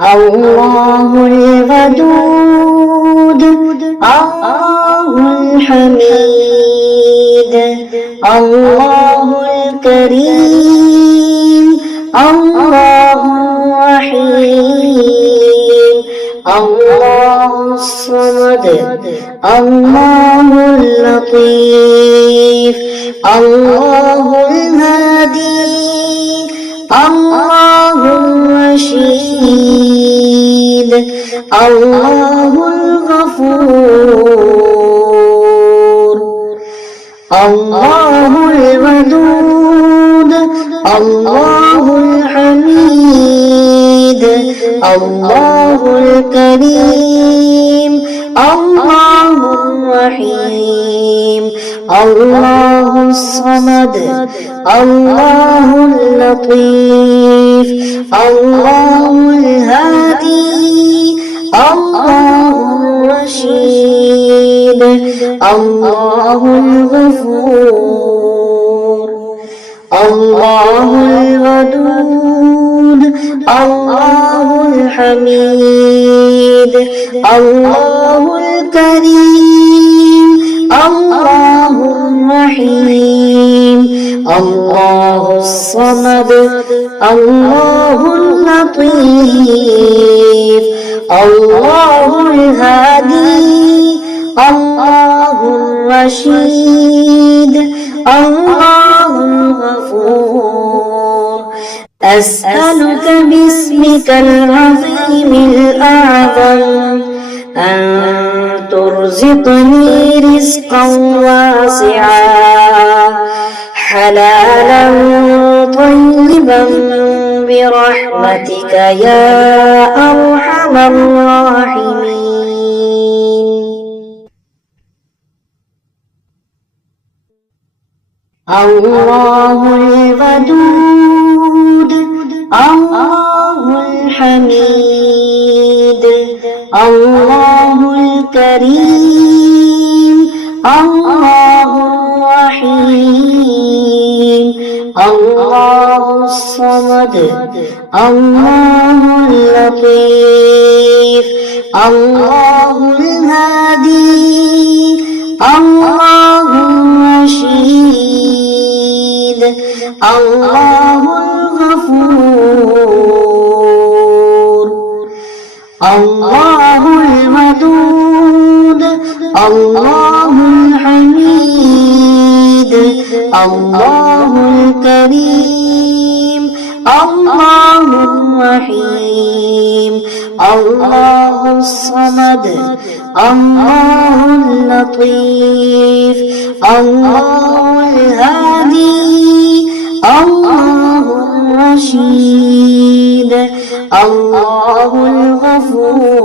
الله الودود الله الحميد الله الكريم الله الرحيم الله الصمد الله اللطيف الله الهادي الله الرشيد الله الغفور الله الودود الله الحميد الله الكريم الله الرحيم الله الصمد الله اللطيف الله الهادي الله الرشيد الله الغفور الله الودود الله الحميد الله الكريم الله الرحيم الله الصمد الله اللطيف الله الهادي الله الرشيد الله الغفور أسألك باسمك العظيم الأعظم أن ترزقني رزقا واسعا حلالا طيبا برحمتك يا أرحم الراحمين. الله الودود الله الحميد الله الكريم الله الرحيم الله الصمد الله اللطيف الله الهادي الله الرشيد الله الغفور الله الودود الله الحميد الله الكريم الله الرحيم الله الصمد الله اللطيف الله الهادي الله الرشيد الله الغفور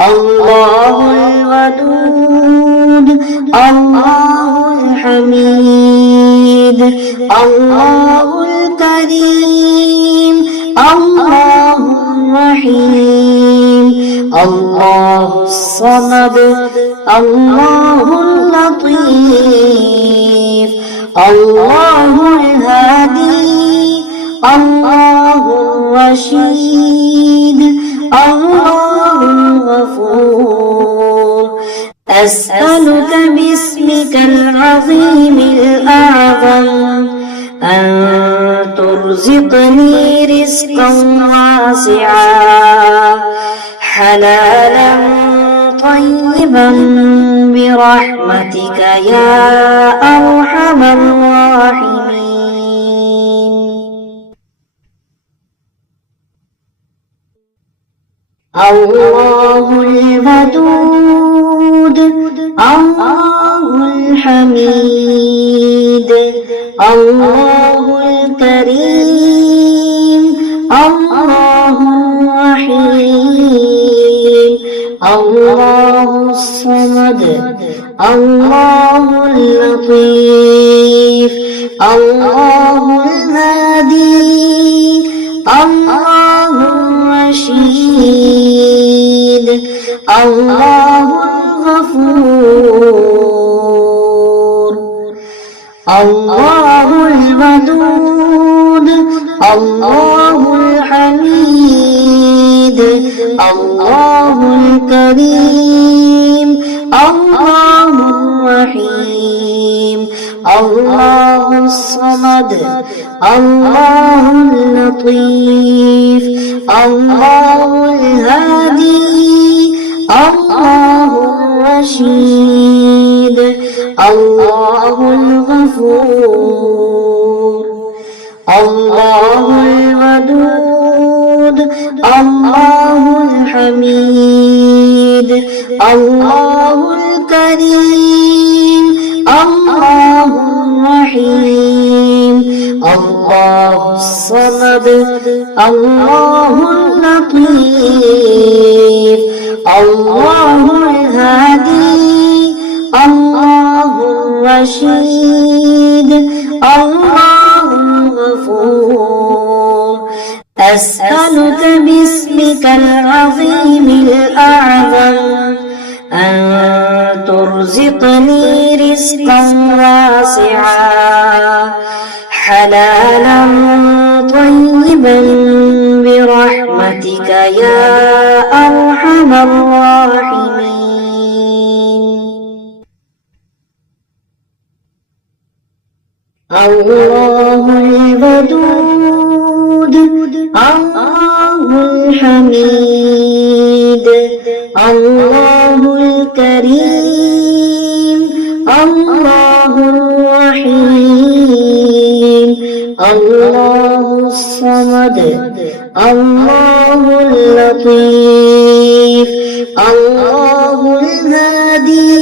الله الودود الله الحميد الله الكريم الله الرحيم الله الصمد الله اللطيف الله الهادي الله الرشيد الله الغفور أسألك باسمك العظيم الأعظم أن ترزقني رزقا واسعا حلالا طيبا برحمتك يا أرحم الراحمين. الله الودود الله الحميد الله الكريم الله الرحيم الله الصمد الله اللطيف الله الهادي الله الرشيد الله الغفور الله الودود الله الحميد الله الكريم الله الرحيم الله الصمد الله اللطيف الله الهادي الله الرشيد الله الغفور الله الودود الله الحميد الله الكريم الله الرحيم الله الصمد الله اللطيف الله الهادي الله الرشيد الله الغفور أسألك باسمك العظيم الأعظم أن ترزقني رزقا واسعا حلالا طيبا برحمتك يا أرحم الراحمين. الله الودود الله الحميد الله الكريم الله الرحيم الله الصمد الله اللطيف الله الهادي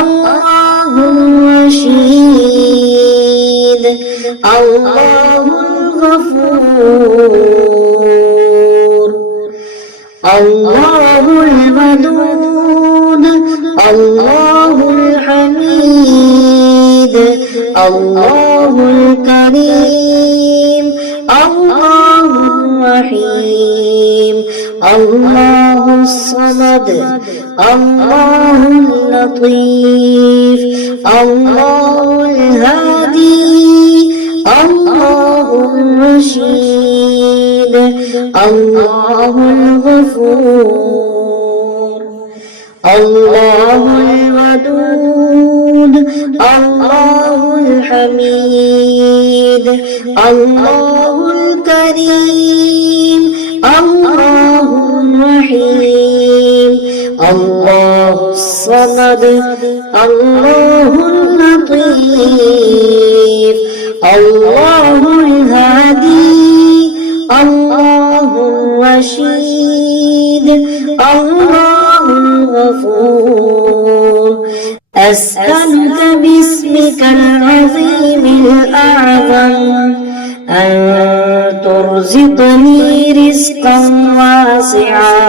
الله الرشيد الله الغفور الله الودود الله الحميد الله الكريم الله الرحيم الله الصمد الله اللطيف الله الهادي الله الرشيد الله الغفور الله الودود الله الحميد الله الكريم الله الرحيم الله الصمد الله اللطيف الله الهادي الله الرشيد الله الغفور أسألك باسمك العظيم الأعظم أن ترزقني رزقا واسعا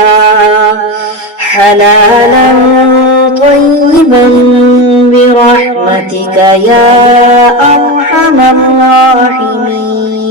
حلالا طيبا برحمتك يا أرحم الراحمين.